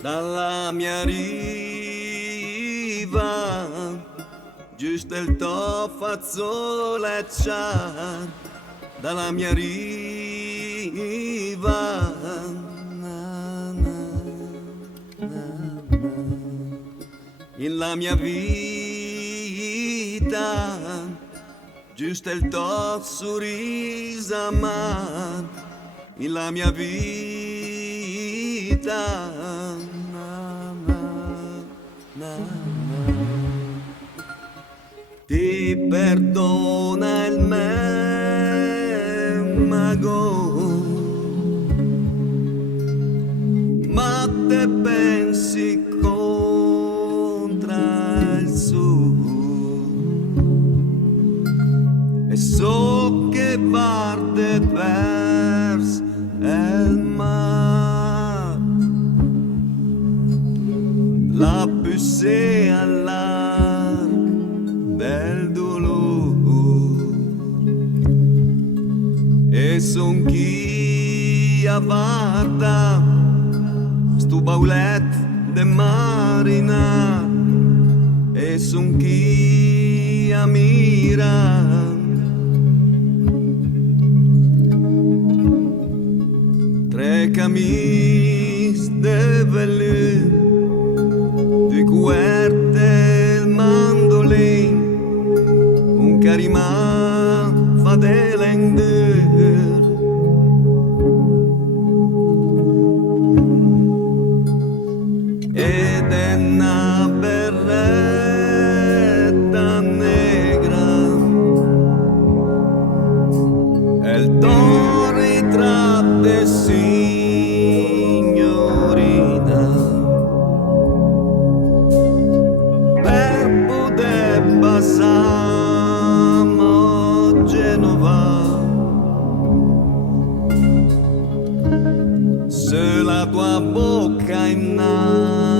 Dalla mia riva, giusto il tuo fazzoletto, dalla mia riva, na, na, na, na. In la mia vita, giusto il tuo sorriso, ma in la mia vita, na, na, na, na. Ti perdona il me mago, ma te pensi contro il su e so che parte verso il mar, la poussée à l'arc del dolore e son chi avvarta sto baulet de marina e son chi ammira tre camis de velours de cuerte il mandolin un carima fa dell'endur ed è una berretta negra e il tuo ritratto signorina per poter passare Genova se la tua bocca innanzi